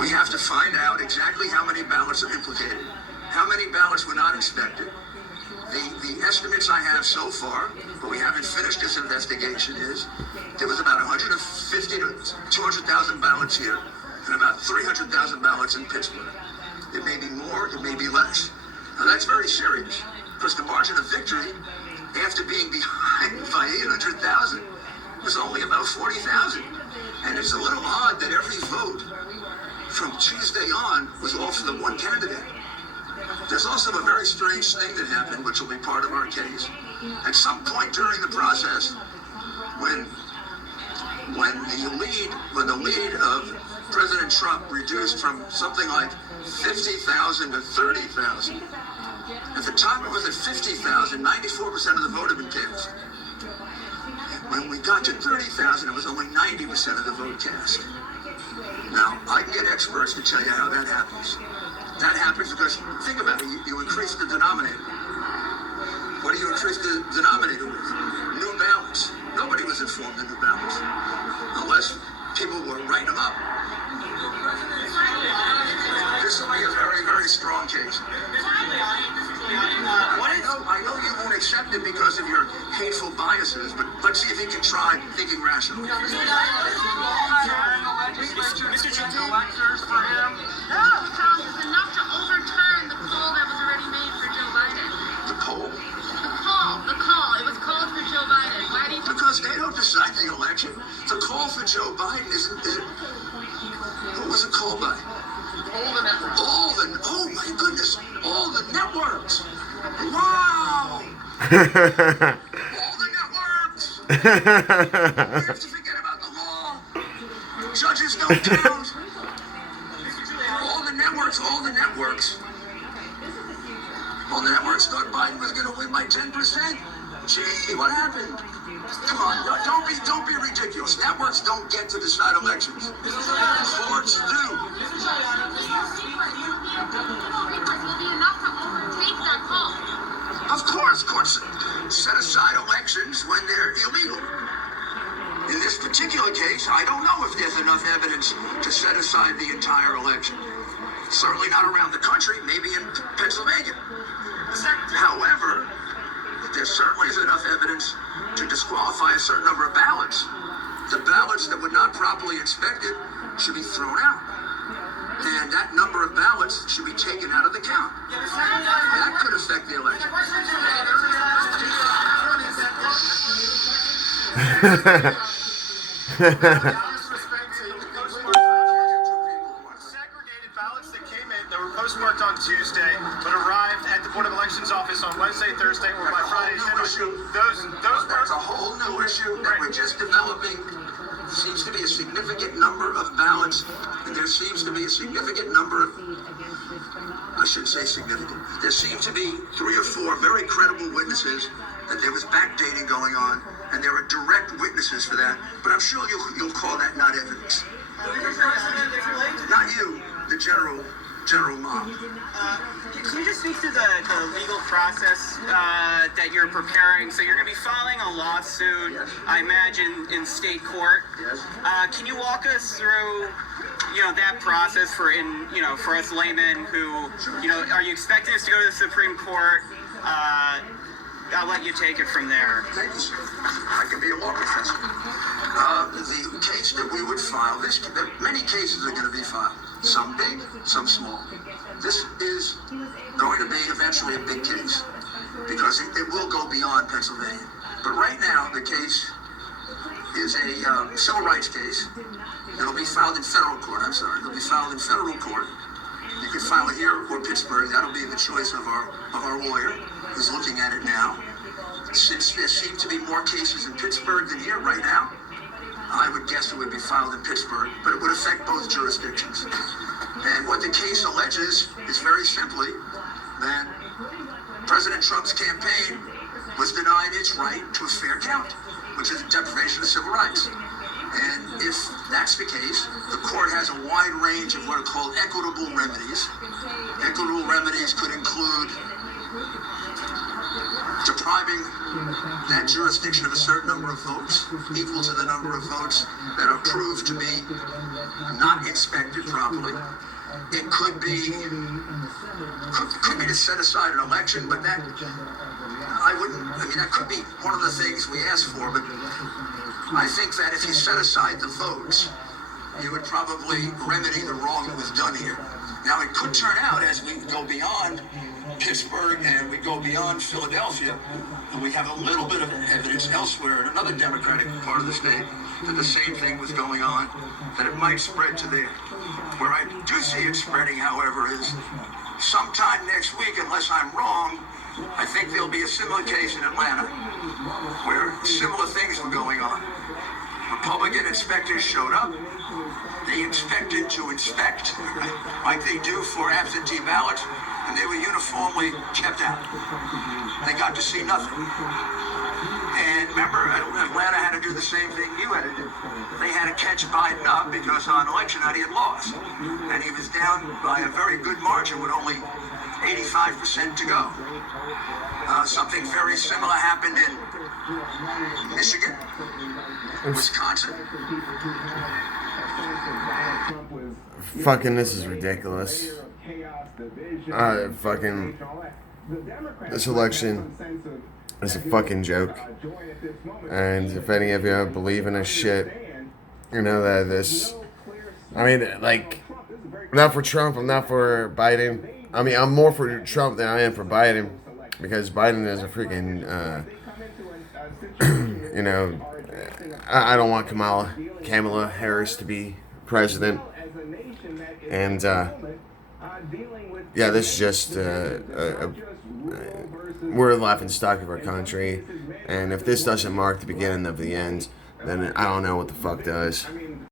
We have to find out exactly how many ballots are implicated, how many ballots were not inspected. The estimates I have so far, but we haven't finished this investigation, is there was about 150 to 200,000 ballots here and about 300,000 ballots in Pittsburgh. It may be more, it may be less. Now that's very serious because the margin of victory, after being behind by 800,000, was only about 40,000. And it's a little odd that every vote from Tuesday on was all for the one candidate. There's also a very strange thing that happened, which will be part of our case. At some point during the process, when the lead of President Trump reduced from something like 50,000 to 30,000, at the time it was at 50,000, 94% of the vote had been cast. When we got to 30,000, it was only 90% of the vote cast. Now, I can get experts to tell you how that happens. That happens because, think about it, you increase the denominator. What do you increase the denominator with? New ballots. Nobody was informed of new ballots, unless people were writing them up. This will be a very, very strong case. I know you won't accept it because of your hateful biases, but let's see if you can try thinking rationally. Mr. Jones, electors for him? No, Charles, it's enough to overturn the call that was already made for Joe Biden. The poll? The call. It was called for Joe Biden. Why do you... Because they don't decide the election. The call for Joe Biden isn't who was it called by? All the networks. Oh my goodness, all the networks. Wow. All the networks. We have to forget about the law. Judges don't count. All the networks thought Biden was going to win by 10%. Gee, what happened? Come on, don't be ridiculous. Networks don't get to decide elections. Courts do. Will be enough to overtake that call. Of course, courts set aside elections when they're illegal. In this particular case, I don't know if there's enough evidence to set aside the entire election. Certainly not around the country, maybe in Pennsylvania. However, there certainly is enough evidence to disqualify a certain number of ballots. The ballots that were not properly inspected should be thrown out. And that number of ballots should be taken out of the count. That could affect the election. Segregated ballots that came in that were postmarked on Tuesday but arrived at the Board of Elections office on Wednesday, Thursday, or by Friday. That's a whole new issue that we're just developing. Seems to be a significant number of ballots, and there seems to be a significant number of, I shouldn't say significant, there seem to be 3 or 4 very credible witnesses that there was backdating going on, and there are direct witnesses for that, but I'm sure you'll call that not evidence. Not you, the general mob. Can you just speak to the legal process that you're preparing? So you're going to be filing a lawsuit, Yes. I imagine, in state court. Yes. Can you walk us through, that process for us laymen who, are you expecting us to go to the Supreme Court? I'll let you take it from there. Thank you, sir. I can be a law professor. The case that we would file, many cases are going to be filed. Some big, some small. This is going to be eventually a big case because it will go beyond Pennsylvania. But right now, the case is a civil rights case. It'll be filed in federal court. It'll be filed in federal court. You can file it here or Pittsburgh. That'll be the choice of our lawyer who's looking at it now. Since there seem to be more cases in Pittsburgh than here right now, I would guess it would be filed in Pittsburgh, but it would affect both jurisdictions. And what the case alleges is very simply that President Trump's campaign was denied its right to a fair count, which is a deprivation of civil rights. And if that's the case, the court has a wide range of what are called equitable remedies. Equitable remedies could include depriving that jurisdiction of a certain number of votes, equal to the number of votes that are proved to be not inspected properly. It could be to set aside an election, but that that could be one of the things we ask for, but I think that if you set aside the votes, you would probably remedy the wrong that was done here. Now, it could turn out, as we go beyond Pittsburgh and we go beyond Philadelphia, and we have a little bit of evidence elsewhere in another Democratic part of the state that the same thing was going on, that it might spread to there. Where I do see it spreading, however, is sometime next week, unless I'm wrong, I think there'll be a similar case in Atlanta where similar things were going on. Republican inspectors showed up. They inspected to inspect, like they do for absentee ballots, and they were uniformly kept out. They got to see nothing. And remember, Atlanta had to do the same thing you had to do. They had to catch Biden up because on election night he had lost. And he was down by a very good margin with only 85% to go. Something very similar happened in Michigan, Wisconsin. Fucking, this is ridiculous. This election is a fucking joke. And if any of you believe in this shit, you know that this, not for Trump, I'm not for Biden. I'm more for Trump than I am for Biden, because Biden is a freaking, I don't want Kamala Harris to be president. And, this is just, we're a laughingstock of our country. And if this doesn't mark the beginning of the end, then I don't know what the fuck does.